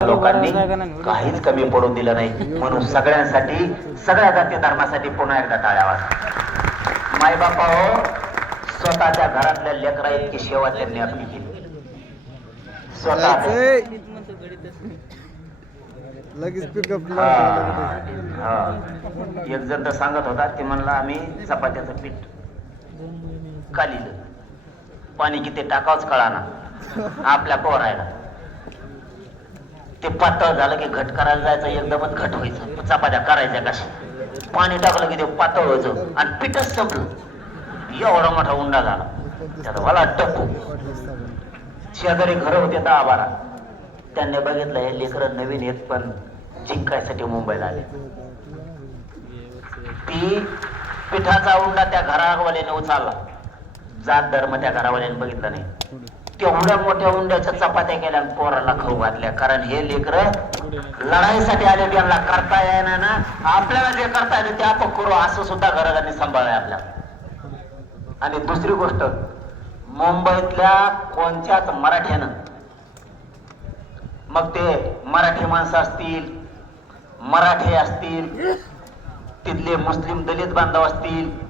लोकांनी काहीच कमी पडून दिलं नाही, म्हणून सगळ्यांसाठी, सगळ्या जाती धर्मासाठी पुन्हा एकदा टाळ्या वाजवा. माय बापा हो, स्वतःच्या घरातल्या लेकरा इतकी सेवा त्यांनी आपली केली. स्वतः लगेच पिकअप. एक जण तर सांगत होता, ते म्हणला आम्ही चपात्याचं पीठ कालीलं, पाणी किती टाकावच कळाना आपल्या पोरायला. ते पातळ झालं की घट करायला जायचं, एकदमच घट व्हायचं. चपात्या करायच्या कशा, पाणी टाकलं की ते पातळ व्हायचं आणि पीठच संपलं. एवढा मोठा उंडा झाला त्याला, मला टप्पू. शेजारी घर होते 10-12, त्यांनी बघितलं हे लेकरं नवीन येत पण जिंकायसाठी मुंबईला आले. ती पिठाचा उंडा त्या घरावाल्याने उचलला, जात धर्म त्या घरावाल्याने बघितला नाही. तेवढ्या मोठ्या उंड्याच्या चपात्या केल्या आणि पोराला खाऊ घातल्या. कारण हे लेकरं लढाईसाठी आले, त्यांना करता येणार ना, आपल्याला जे करता येईल ते आपण करू, असं सुद्धा घरादारांनी सांभाळलंय आपल्याला. आणि दुसरी गोष्ट, मुंबईतल्या कोणत्याच मराठ्यानं, मग ते मराठी माणसं असतील, मराठी असतील, तिथले मुस्लिम दलित बांधव असतील,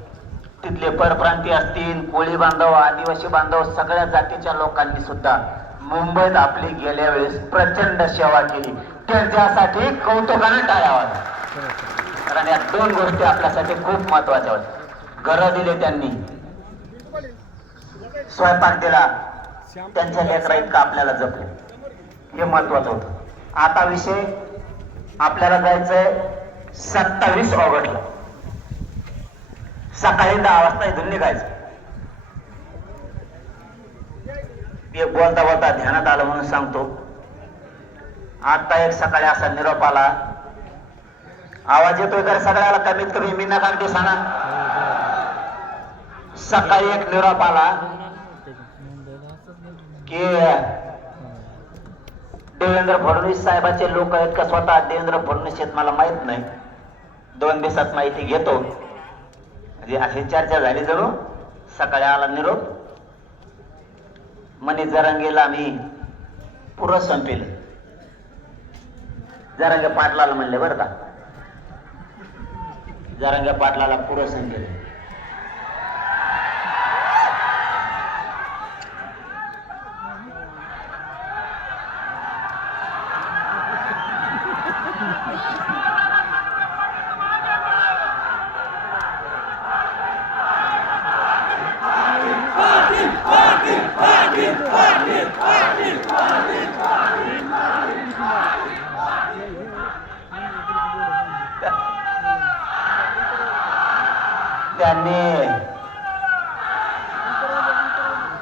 तिथले परप्रांतीय असतील, कोळी बांधव, आदिवासी बांधव, सगळ्या जातीच्या लोकांनी सुद्धा मुंबईत आपली गेल्या वेळेस प्रचंड सेवा केली. त्यांच्यासाठी कौतुकाने टाळ्या वाजवा. कारण या दोन गोष्टी आपल्यासाठी खूप महत्वाच्या होत्या. घरं दिले त्यांनी, स्वयंपाक दिला, त्यांच्या लेकरा इतकं आपल्याला जपले, हे महत्वाचं होतं. आता विषय आपल्याला जायचंय 27 ऑगस्टला सकाळी 10 वाजता इथून निघायचं. एक बोलता बोलता ध्यानात आलं म्हणून सांगतो. आता एक सकाळी असा निरोप आला, आवाज येतोय तर सगळ्याला कमीत कमी मी नका दिसाना. सकाळी एक निरोप आला की देवेंद्र फडणवीस साहेबाचे लोक आहेत का स्वतः देवेंद्र फडणवीस आहेत मला माहित नाही, 2 दिवसात माहिती घेतो. अशी चर्चा झाली. जणू सकाळी आला निरोप, म्हणे जरांगेला आम्ही पुरं संपेल. जरांगे पाटलाला म्हणले बरं का, जरांगे पाटलाला पुरं संपेल.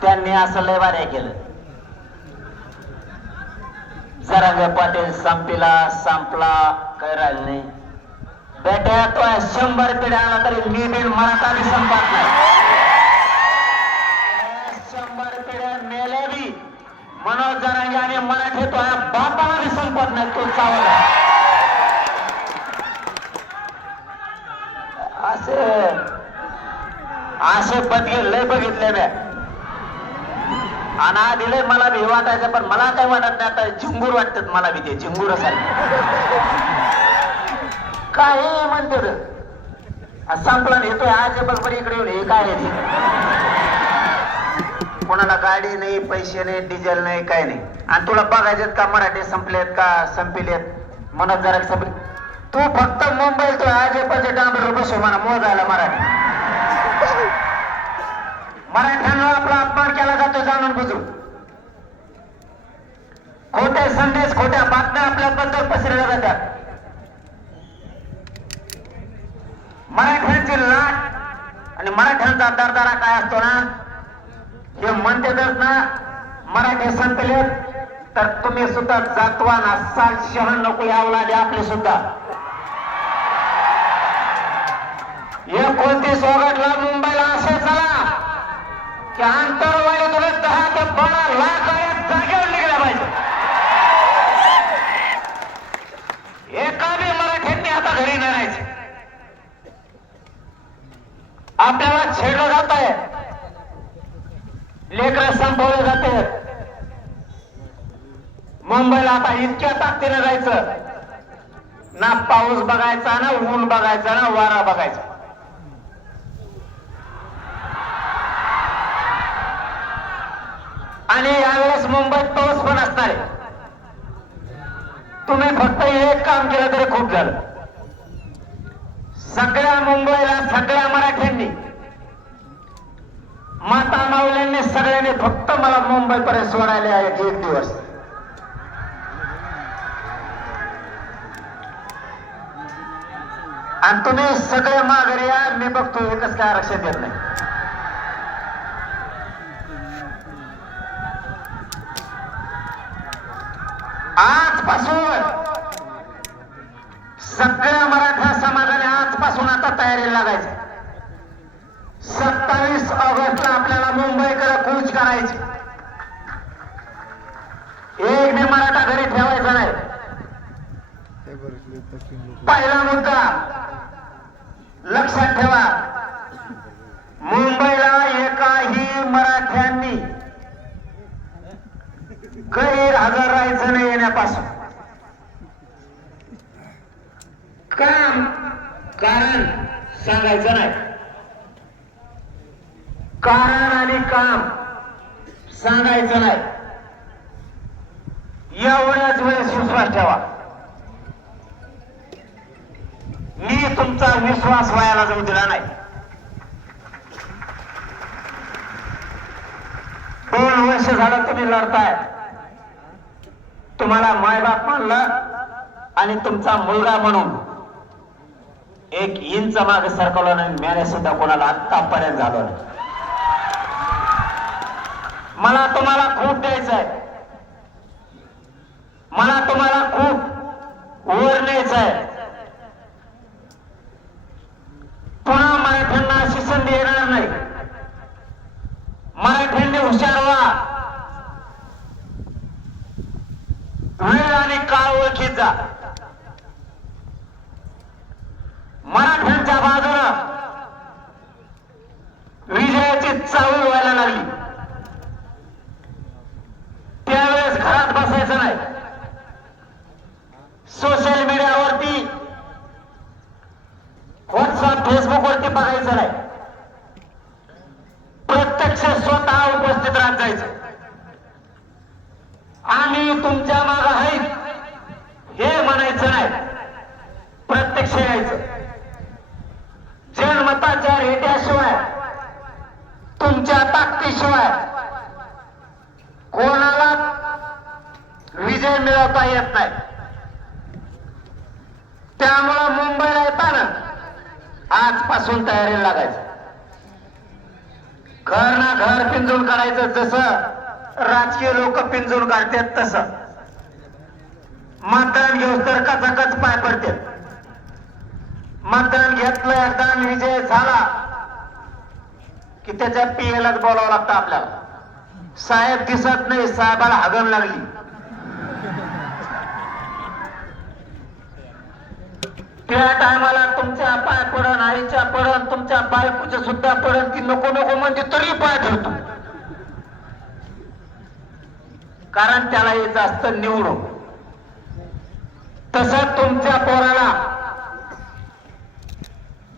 त्यांनी असं लय भारी केलं. जरांगे पाटील संपला, संपला, काही राहिलं नाही. बेट्या तो 100 पिढ्या आला तरी मी बिन मराठा बी संपत नाही. 100 पिढ्या मेले बी मनोज जरांगे आणि मराठी तो बापाला बी संपत नाही. तो चावला असे बदले लय बघितले मी, आणि आधी मला भी वाटायचं, पण मला काय वाटत नाही आता. झिंगूर वाटतात मला बी, ते झिंगूर सारखे काही म्हणते संपला येतोय आज बरोबर इकडे येऊन. हे काय आहे, कोणाला गाडी नाही, पैसे नाही, डिझेल नाही, काही नाही. आणि तुला बघायचे का मराठी संपलेत का संपलेत, म्हणत जरा संपले. तू फक्त मुंबईत तो आज डांबर बसू म्हणा मोजायला मराठी. मराठ्यांना आपला अपमान केला जातो जाणून बुजून. खोटे संदेश, खोट्या बातम्या आपल्याबद्दल पसरल्या जातात. मराठ्यांची लाट आणि मराठ्यांचा दरदरा काय असतो ना, हे म्हणते जर ना मराठी संपले तर तुम्ही सुद्धा जातवा ना, 96 यावला द्या आपले सुद्धा. 29 ऑगस्टला मुंबईला असे चला की आंतरवाडी तुला 10 ते 12 लाख जागेवर निघल्या पाहिजे. एका बी मराठ्यांनी आता घरी नाही राहायचे. आपल्याला छेडलं जात आहे, लेकरं संपवले जाते. मुंबईला आता इतक्या ताकदीने जायचं, ना पाऊस बघायचा, ना ऊन बघायचा, ना वारा बघायचा. आणि यावेळेस मुंबईत पाऊस पण असणार आहे. तुम्ही फक्त एक काम केलं तरी खूप झालं. सगळ्या मुंबईला, सगळ्या मराठ्यांनी, माता माऊल्यांनी, सगळ्यांनी फक्त मला मुंबईपर्यंत सोडायला आहे एक दिवस. आणि तुम्ही सगळे माघारी या. मी बघतो एकच काय आरक्षण देत नाही. आजपासून सगळ्या मराठा समाजाने आजपासून आता तयारीला लागायचं. 27 ऑगस्टला आपल्याला मुंबईकडे कूच करायची. एक बी मराठा घरी ठेवायचा नाही. पहिला मुद्दा लक्षात ठेवा, मुंबईला एकाही मराठ्यांनी गैरहजर राहायचं नाही येण्यापासून. काम कारण सांगायचं नाही. कारण आणि काम सांगायचं नाही. एवढ्याच वेळेस विश्वास ठेवा. मी तुमचा विश्वास वायाला जाऊ दिला नाही. 2 वर्ष झालं तुम्ही लढताय. तुम्हाला मायबाप मानलं आणि तुमचा मुलगा म्हणून 1 इंच मागे सरकवलं नाही. मेरे सुद्धा कोणाला आतापर्यंत झालो नाही. मला तुम्हाला खूप द्यायचं आहे. मला तुम्हाला खूप वर न्यायचं आहे. पुन्हा मराठ्यांना अशी संधी येणार नाही. मराठ्यांनी हुशार व्हा. वेळ आणि काळ ओळखीत जा. मराठ्यांच्या बाजूनं विजयाची चाहूल व्हायला लागली. त्यावेळेस घरात बसायचं नाही. सोशल मीडियावरती, व्हॉट्सअप, फेसबुक वरती बघायचं नाही. प्रत्यक्ष स्वतः उपस्थित राहत जायचं. आम्ही तुमच्या मागे आहेत हे म्हणायचं नाही. प्रत्यक्ष यायचं. जनमताच्या रेट्याशिवाय, तुमच्या ताकदीशिवाय कोणाला विजय मिळवता येत नाही. त्यामुळं मुंबईला येताना आजपासून तयारीला लागायचं. घर ना घर पिंजून काढायचं. जसं राजकीय लोक पिंजून काढतात तसं मतदान घेऊस तर कचाकच पाय पडतात. मतदान घेतलं एकदा आणि विजय झाला की त्याच्या पीएलाच बोलावं लागतं आपल्याला. साहेब दिसत नाही, साहेबाला हागण लागली. त्या टायमाला तुमच्या पाय पडण, आईच्या पडण, तुमच्या बायकोच्या सुद्धा पडण. ती नको नको म्हणजे तरी पाय ठेवतो. कारण त्याला यायचं असतं निवडून. तसं तुमच्या पोराला,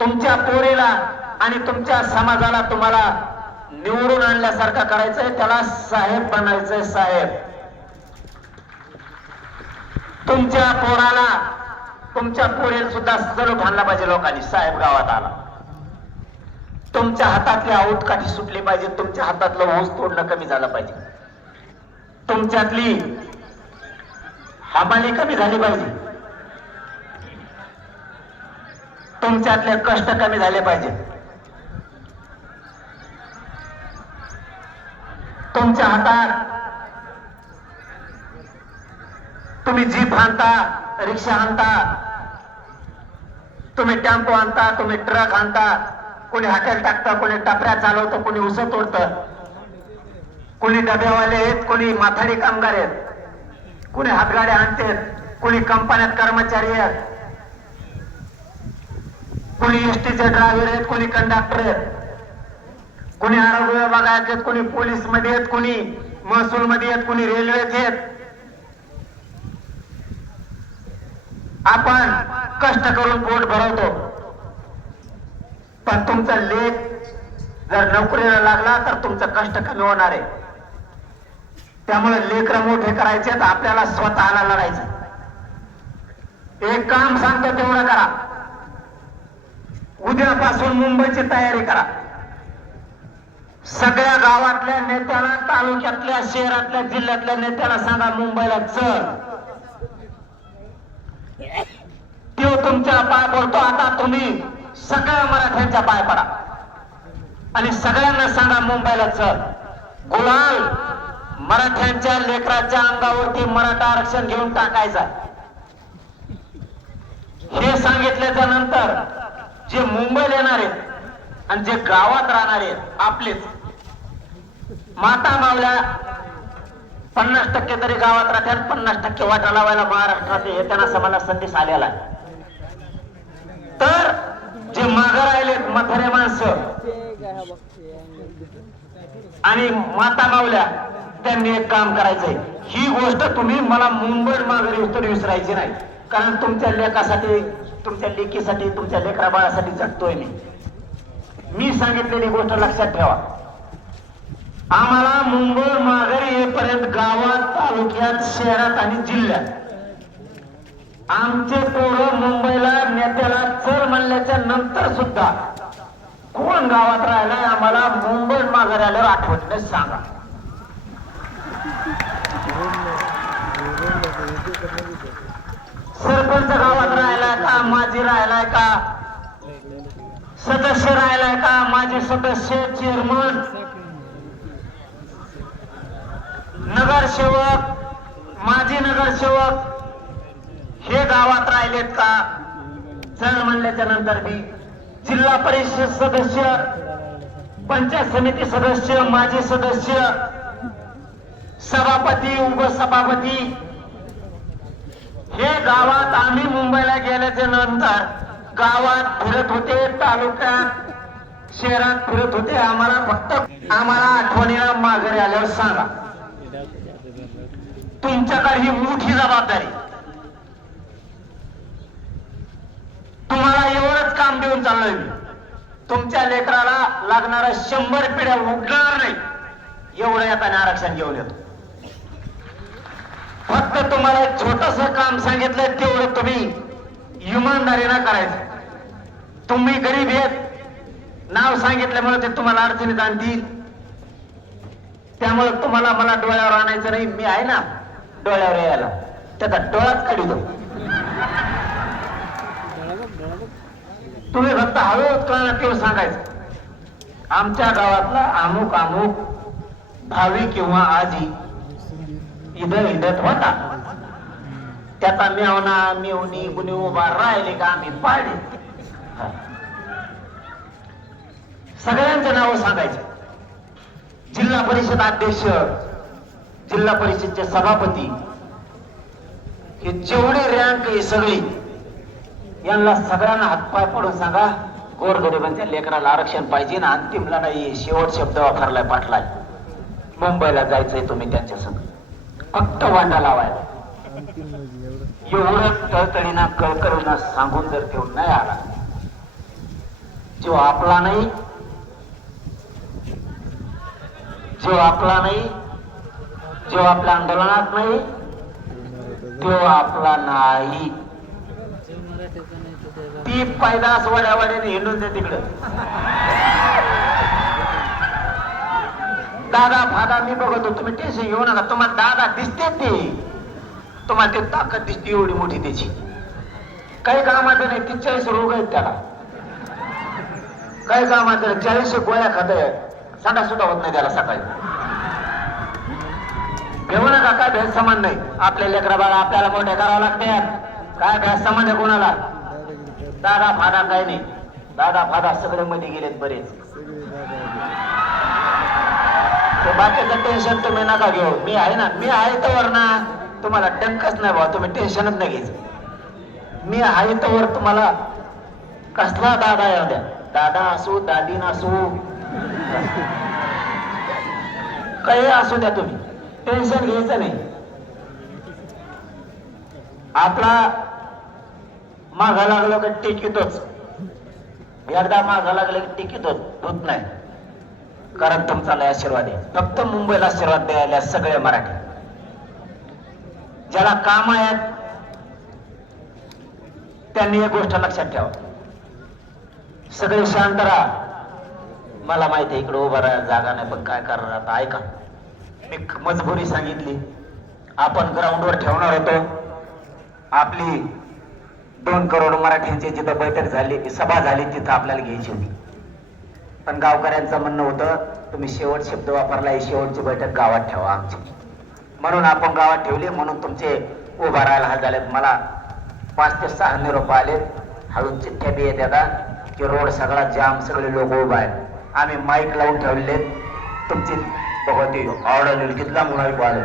तुमच्या पोरीला आणि तुमच्या समाजाला तुम्हाला निवडून आणल्यासारखं करायचंय. त्याला साहेब बनायचंय. साहेब तुमच्या पोराला, तुमच्या पोरीला सुद्धा सलूट आणला पाहिजे लोकांनी. साहेब गावात आला. तुमच्या हातातली आऊटकाठी सुटली पाहिजे. तुमच्या हातातलं ऊस तोडणं कमी झालं पाहिजे. तुमच्यातली हमाली कमी झाली पाहिजे. तुमच्यातले कष्ट कमी झाले पाहिजे. तुमच्या हातात तुम्ही जीप आणता, रिक्षा आणता, तुम्ही टेम्पो आणता, तुम्ही ट्रक आणता, कोणी हॉटेल टाकतं, कोणी टपऱ्या चालवतं, कोणी उस तोडतं, कोणी डब्यावाले आहेत, कोणी माथाडी कामगार आहेत, कोणी हातगाड्या आणतात, कोणी कंपन्यात कर्मचारी आहेत, कोणी एसटीचे ड्रायव्हर आहेत, कोणी कंडक्टर आहेत, कोणी आरोग्य विभागात आहेत, कोणी पोलीस मध्ये आहेत, कोणी महसूल मध्ये आहेत, कोणी रेल्वेत आहेत. आपण कष्ट करून पोट भरवतो, पण तुमचा लेख जर नोकरीला लागला तर तुमचं कष्ट कमी होणार आहे. त्यामुळे लेकरं मोठे करायचे तर आपल्याला स्वतःला लढायचं. एक काम सांगतो तेवढं करा. उद्यापासून मुंबईची तयारी करा. सगळ्या गावातल्या नेत्याला, तालुक्यातल्या, शहरातल्या, जिल्ह्यातल्या नेत्याला सांगा मुंबईला चल. तो तुमच्या पाय पडतो. आता तुम्ही सगळ्या मराठ्यांच्या पाय पडा आणि सगळ्यांना सांगा मुंबईला चल. गुलाल मराठ्यांच्या लेकराच्या अंगावरती मराठा आरक्षण घेऊन टाकायचा. हे सांगितल्याच्या नंतर जे मुंबईला येणार आहेत आणि जे गावात राहणार आहेत आपलेच माता मावल्या 50% तरी गावात राहतात, 50% वाटा लावायला महाराष्ट्रात येताना समाला संदेश आलेला आहे. तर जे मागे राहिलेत म्हातारे माणसं आणि माता मावल्या त्यांनी एक काम करायचंय. ही गोष्ट तुम्ही मला मुंबईत माघारी उत्तर विसरायची नाही, कारण तुमच्या लेकासाठी, तुमच्या लेकीसाठी, तुमच्या लेकरा बाळासाठी जगतोय मी सांगितलेली गोष्ट लक्षात ठेवा. आम्हाला मुंबई माघारी येईपर्यंत गावात, तालुक्यात, शहरात आणि जिल्ह्यात आमचे पोरं मुंबईला नेत्याला चल म्हणल्याच्या नंतर सुद्धा कोण गावात राहिलाय आम्हाला मुंबईत माघारी आल्यावर आठवणीने सांगा. सरपंच गावात राहिलाय का, माजी राहिलाय का, सदस्य राहिलाय का, माजी सदस्य, चेअरमन, नगरसेवक, माजी नगरसेवक हे गावात राहिलेत का चल म्हणल्याच्या नंतर बी, जिल्हा परिषद सदस्य, पंचायत समिती सदस्य, माजी सदस्य, सभापती, उपसभापती हे गावात आम्ही मुंबईला गेल्याच्या नंतर गावात फिरत होते, तालुक्यात, शहरात फिरत होते. आम्हाला आठवणीला माघारी आल्यावर सांगा. तुमच्याकडे ही मोठी जबाबदारी. तुम्हाला एवढंच काम देऊन चाललोय मी. तुमच्या लेकराला लागणारा 100 पिढ्या उगणार नाही एवढं येताना आरक्षण घेऊन येतो. फक्त तुम्हाला एक छोटस काम सांगितलंय तेवढं तुम्ही इमानदारीनं करायचं. तुम्ही गरीब आहेत, नाव सांगितल्यामुळे ते तुम्हाला अडचणीत आणतील. त्यामुळे तुम्हाला मला डोळ्यावर आणायचं नाही. मी आहे ना डोळ्यावर यायला, त्याचा डोळाच काढितो. तुम्ही फक्त हळूच कळणार तेवढं सांगायचं. आमच्या गावातला अमुक अमुक भावी किंवा आजी इदत होता, त्याचा मेवना मेवणी कुणी उभा राहिले का आम्ही पाडले. सगळ्यांचं नाव सांगायचं. जिल्हा परिषद अध्यक्ष, जिल्हा परिषदचे सभापती, हे जेवढे रँक आहे सगळी, यांना सगळ्यांना हातपाय पडून सांगा गोरगरिबांच्या लेकराला आरक्षण पाहिजे ना. अंतिम लढाई शेवट शब्द वापरलाय पाटलाय. मुंबईला जायचंय तुम्ही त्यांच्या संग, फक्त वाटा लावायला. एवढं तळतळीना कळकळीना सांगून जर तो नाही आला, जो आपला नाही, जो आपला नाही, जो आपल्या आंदोलनात नाही, तो आपला नाही. ती पैदास वड्यावाड्याने हिंडून दे तिकडं. दादा फादा मी बघतो, तुम्ही टेन्शन घेऊ नका. तुम्हाला दादा दिसते ते, तुम्हाला ते ताकद दिसते एवढी मोठी त्याची. काही कामाचं नाही. 40 रोग आहेत त्याला. काही कामाचं नाही. 40 गोळ्या खात आहे, सांडा सुद्धा होत नाही त्याला सकाळी. घेऊ नका, काय भेद समान नाही. आपल्या लेकरा बाळा आपल्याला मोठे करावं लागते. काय भेद समान आहे कोणाला? दादा फादा काय नाही. दादा फादा सगळे मध्ये गेलेत बरेच. बाकीचं टेन्शन तुम्ही नका घेऊ. मी आहे ना, मी आहे तर ना. तुम्हाला टंकच नाही भाऊ, तुम्ही टेन्शनच नाही घ्यायचं. मी आहे तर तुम्हाला कसला दादा येऊ द्या. दादा असू, दादी नसू, काही असू द्या, तुम्ही टेन्शन घ्यायचं नाही. आपला मागा लागलो की टिकितोच, एकदा मागा लागलं की टिकितोच, होत नाही. कारण तुमचा लय आशीर्वाद आहे. फक्त मुंबईला आशीर्वाद द्यायला सगळे मराठी ज्याला काम आहेत त्यांनी एक गोष्ट लक्षात ठेवा, सगळे शांत राहा. मला माहिती आहे इकडे उभं राहा जागा नाही, पण काय करणार आता. ऐका, मी मजबुरी सांगितली. आपण ग्राउंडवर ठेवणार होतो आपली 2 करोड मराठ्यांची जिथं बैठक झाली, सभा झाली, तिथं आपल्याला घ्यायची होती. पण गावकऱ्यांचं म्हणणं होतं तुम्ही शेवट शब्द वापरला, ही शेवटची बैठक गावात ठेवा आमची. म्हणून आपण गावात ठेवली. म्हणून तुमचे उभा राहायला हाल झालेत. मला 5 ते 6 निरोप आले, हळूच चिठ्ठ्या बी येत आता की रोड सगळा जाम, सगळे लोक उभा आहेत. आम्ही माईक लावून ठेवलेले, तुमची बघती ऑर्डर कितला मुळावी आले.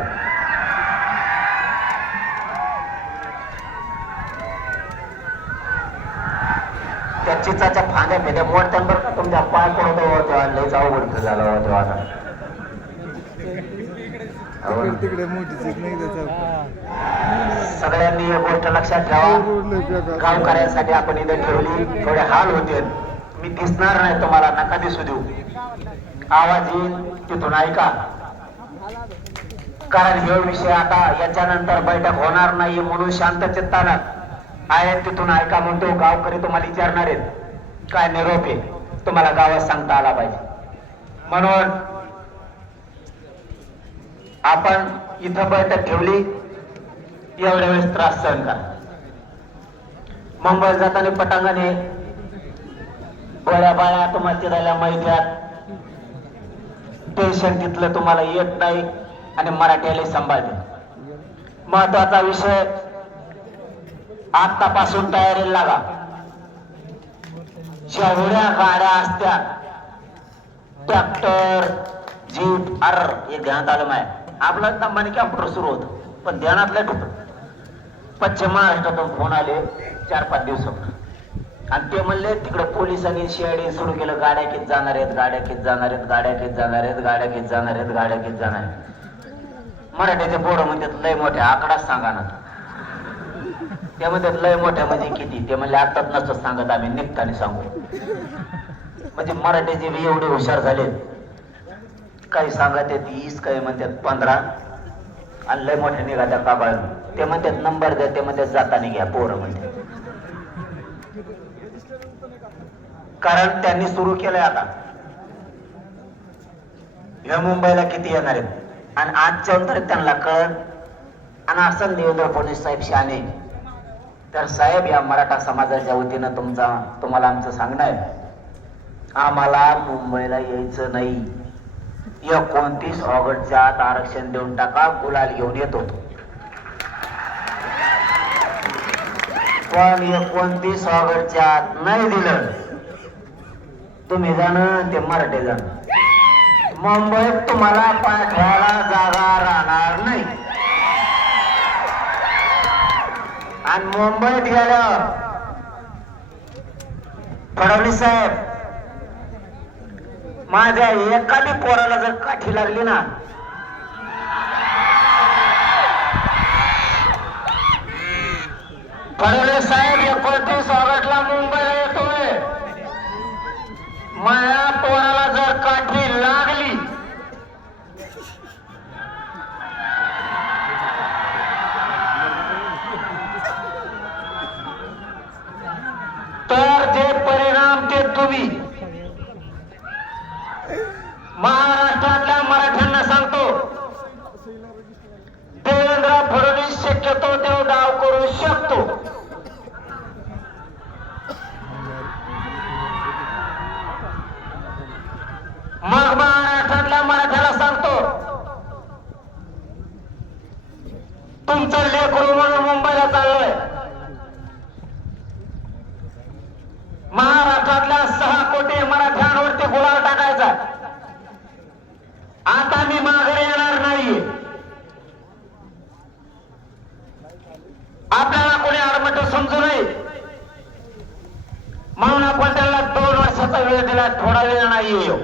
त्या चिचाच्या फांद्या फेद्या मोडत्या बरं का, तुमच्या पाय पडत तेव्हा लय जाऊ बरं झालं हो तेव्हा. आता तिकडे मोठी चीक नाही त्याचा. सगळ्यांनी एक गोष्ट लक्षात ठेवा, गावकऱ्यांसाठी आपण इथे ठेवली. थोडे हाल होते, मी दिसणार नाही तुम्हाला, नका दिसू देऊ. आवाज येईल तिथून ऐका, कारण हे विषय आता याच्यानंतर बैठक होणार नाही म्हणून शांत चित्तानं आहे तिथून ऐका म्हणतो. गावकरी तुम्हाला विचारणार आहेत काय निरोप आहे, तुम्हाला गावात सांगता आला पाहिजे. म्हणून आपण इथं बैठक ठेवली. एवढ्या वेळेस त्रास सहन करा. मुंबईला जाताना पटांगाने गोळ्या बाळ्या तुम्हाला तिथल्या मैद्यात टेन्शन तिथलं तुम्हाला येत नाही आणि मराठ्याला सांभाळते. महत्वाचा विषय, आतापासून तयारीला लागा. जेवढ्या गाड्या असत्या, ट्रॅक्टर, जीप, हे ध्यानात आलं माय. आपला दमाने कॅम्प्युटर सुरू होतं, पण ध्यानातलं होतं. पश्चिम महाराष्ट्रातून फोन आले 4-5 दिवसापूर्वी, आणि ते म्हणले तिकडे पोलिसांनी CID सुरू केलं, गाड्या किती जाणार आहेत, गाड्या किती जाणार आहेत, गाड्या किती जाणार आहेत, गाड्या किती जाणार आहेत, गाड्या किती जाणार आहेत. मराठीचे पोरं म्हणतात लय मोठ्या आकडाच सांगा ना. ते म्हणतात लय मोठ्या म्हणजे किती, ते म्हणले आताच नसतं सांगत, आम्ही निघताना सांगू. म्हणजे मराठीचे बी एवढे हुशार झाले, काही सांगत आहेत 20, काही म्हणतात 15, आणि लय मोठ्या निघाल्या काबाळ. ते म्हणतात नंबर द्या, ते म्हणतात जाताना घ्या पोरं म्हणतात. कारण त्यांनी सुरू केलंय आता. या मुंबईला किती येणार आहेत, आणि आजच्या नंतर त्यांना कळत. आणि असं देवेंद्र फडणवीस साहेब शाने, तर साहेब या मराठा समाजाच्या वतीनं तुम्हाला आमचं सांगणं आहे, आम्हाला मुंबईला यायचं नाही. 29 ऑगस्टच्या आत आरक्षण देऊन टाका, गुलाल घेऊन येत होतो. पण 29 ऑगस्टच्या आत नाही दिलं, तुम्ही जाणं ते मराठे जाणं, मुंबईत तुम्हाला पाठवायला जागा राहणार नाही. आणि मुंबईत गेल्यावर फडणवीस साहेब, माझ्या एखादी पोराला जर काठी लागली ना, फडणवीस साहेब 29 ऑगस्टला मुंबईला येतोय, माझ्या पोराला जर काठी लागली तर जे परिणाम ते तुम्ही महाराष्ट्रातल्या मराठ्यांना सांगतो, देवेंद्र फडणवीस शक्यतो तो डाव करू शकतो. मग महाराष्ट्रातल्या मराठ्याला सांगतो, तुमचं लेकरू म्हणून मुंबईला चाललोय. महाराष्ट्रातल्या 6 कोटी मराठ्यांवरती गुलाल टाकायचा. आता मी माघारी येणार नाही. आपल्याला कोणी आडमट समजू नये म्हणून आपण त्याला 2 वर्षाचा वेळ दिला, थोडा वेळ नाहीये.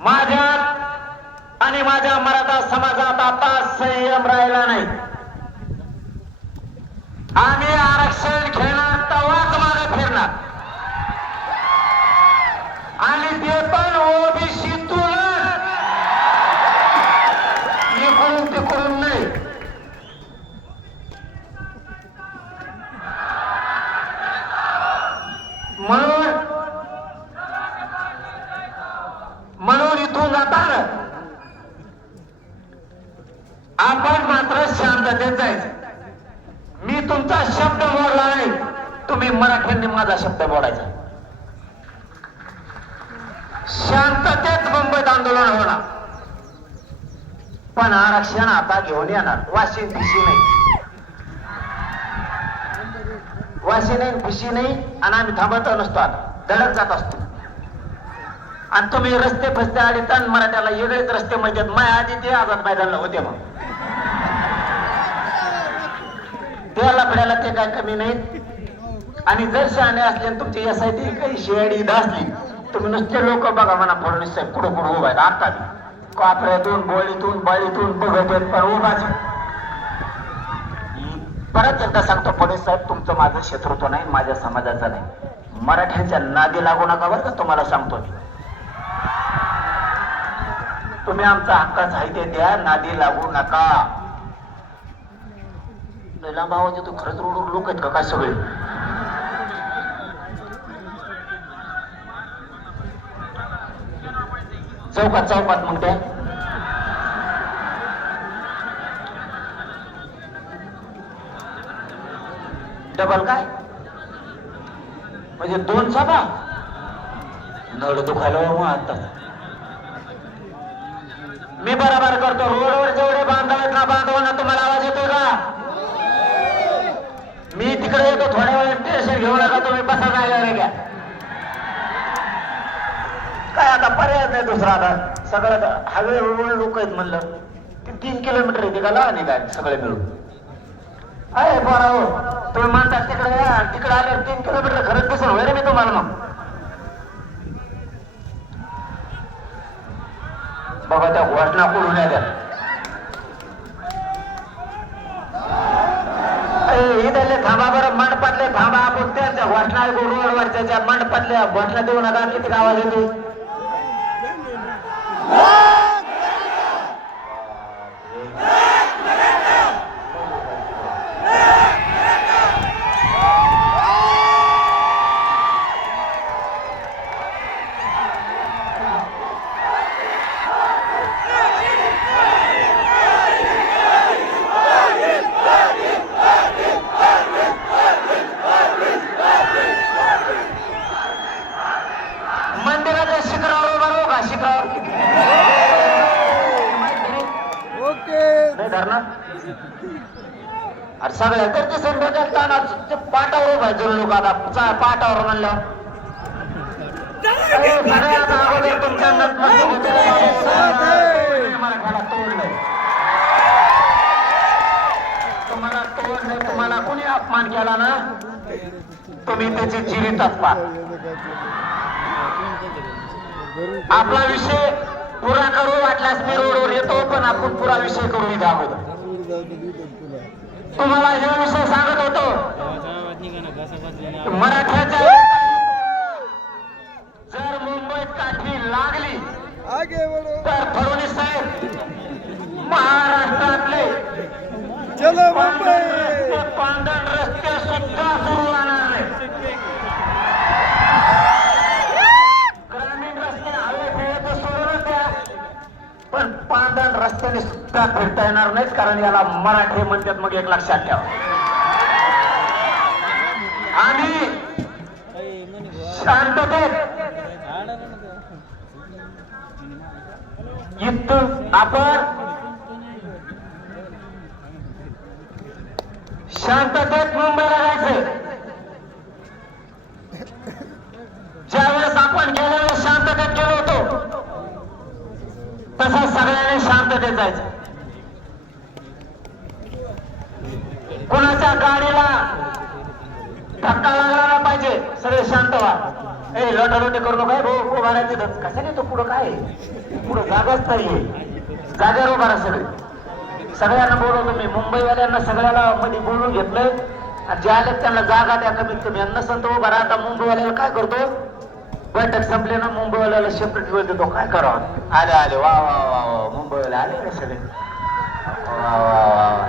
माझ्यात आणि माझ्या मराठा समाजात आता संयम राहिला नाही. आम्ही शांततेत जायचं. मी तुमचा शब्द मोडला नाही, तुम्ही मराठ्यांनी माझा शब्द मोडायचा. शांततेत मुंबईत आंदोलन होणार, पण आरक्षण आता घेऊन येणार. वाशी भिशी नाही, वाशी नाही भिशी नाही. आणि आम्ही थांबत नसतो, आता धडक जात असतो. आणि तुम्ही रस्ते फस्ते आडीतान मराठ्याला वेगळेच रस्ते म्हणजे माय आधी ते आझाद मैदानला होते. मग त्या लफड्याला ते काय कमी नाहीत. आणि जर शहाणे असले आणि तुमची एसआयटी काही शेअडी असली, तुम्ही नुसते लोक बघा म्हणा फडणवीस साहेब पुढे पुढे उभा आहेत. आता कापऱ्यातून बोळीतून बळीतून बघत येत पण उभाच. परत एकदा सांगतो फडणवीस साहेब, तुमचं माझं शत्रुत्व नाही, माझ्या समाजाचं नाही. मराठ्यांच्या नादी लागू नका बरं का, तुम्हाला सांगतो मी. तुम्ही आमचा हक्काच आहे ते द्या, नादी लागू नका. लांब आवाज येतो, खरंच रोडवर लोक आहेत का काय सगळे? चौकात चौकात मग त्या डबल काय म्हणजे 2 सभा नड दुखायला मग आता. मी बरोबर करतो. रोडवर जेवढे बांधव आहेत ना, बांधवांना तुम्हाला आवाज येतोय का? मी तिकडे येतो थोड्या वेळ, टेन्शन घेऊ नका तुम्ही, बसा जायला घ्या. काय आता पर्याय नाही दुसरा. आता सगळं हवे लोक आहेत म्हणलं, 3 किलोमीटर येते का लहान काय सगळे मिळून आहे. बरं हो, तुम्ही म्हणतात तिकडे या, तिकडे आल्यावर 3 किलोमीटर खरंच दिसेल होय रे मी तुम्हाला. मग बघा त्या घोषणा कुठून द्या. इथले थांबा बरं, मंडपातले थांबा. आपण त्या घोषणा रोडवरच्या मंडपातल्या घोषणा देऊ नका. किती आवाज येतो? मंदिराच्या शिखरावर उभा राहू का? शिखरावर नाही धरणार. अरे सगळ्या तर ते संध्याकाळ पाटावर उभा आहे लोक. आता पाटावर म्हणलं सगळ्यात अगोदर तुमच्या मराठ्याला तोडलंय. तुम्हाला तोडलंय. तुम्हाला कोणी अपमान केला ना, तुम्ही त्याची चिरीतच पा. आपला विषय पुरा करू वाटल्यास मी रोडवर येतो, पण आपण पुरा विषय करू इथे अगोदर. तुम्हाला हे विषय सांगत होतो, मराठ्याच्या जर मुंबईत काठी लागली तर फडणवीस साहेब महाराष्ट्रातले पांढर रस्ते सुद्धा सुरू होणार नाही. ग्रामीण रस्ते हवे फिरत सोडून द्या, पण पांढर रस्त्याने सुद्धा फिरता येणार नाहीत, कारण याला मराठी म्हणतात. मग एक लक्षात ठेवा. आणि शांततेत इथून आपण शांततेत मुंबईला जायचं. ज्यावेळेस आपण गेल्या वेळेस शांततेत गेलो होतो, तसं सगळ्यांनी शांततेत जायचं. कुणाच्या गाडीला धक्का लागला पाहिजे. सगळे शांत व्हा. ए लोटालोटी करू नका भाऊ, उभा राहायचं. कशाने तो पुढं काय पुढं जागाच नाहीये. जागेवर उभा राहा. सगळे सगळ्यांना बोलवतो मी. मुंबईवाल्यांना सगळ्याला मध्ये बोलून घेतलंय. आणि जे आले त्यांना जागा द्या कमीत कमी. यांना संत उभा राहा. आता मुंबईवाल्याला काय करतो, बैठक संपले ना मुंबईवाल्याला सेपरेट वेळ देतो. काय करावं? आले आले वा वा वा वा, मुंबईवाले आले ना सगळे. वा वा वा.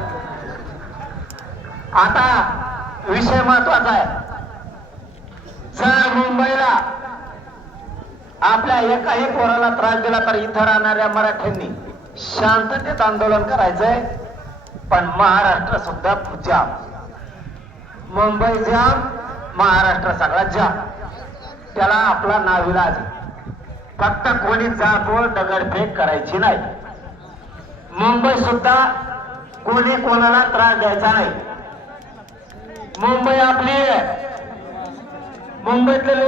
आता विषय महत्वाचा आहे. जर मुंबईला आपल्या एकाही पोराला त्रास दिला तर इथं राहणाऱ्या मराठ्यांनी शांततेत आंदोलन करायचंय. पण महाराष्ट्र सुद्धा जाम. मुंबई जाम, महाराष्ट्र सगळा जाम. त्याला आपला नाविलाज. फक्त कोणी जातोड दगडफेक करायची नाही. मुंबई सुद्धा कोणी कोणाला त्रास द्यायचा नाही. मुंबई आपली आहे. मुंबईतले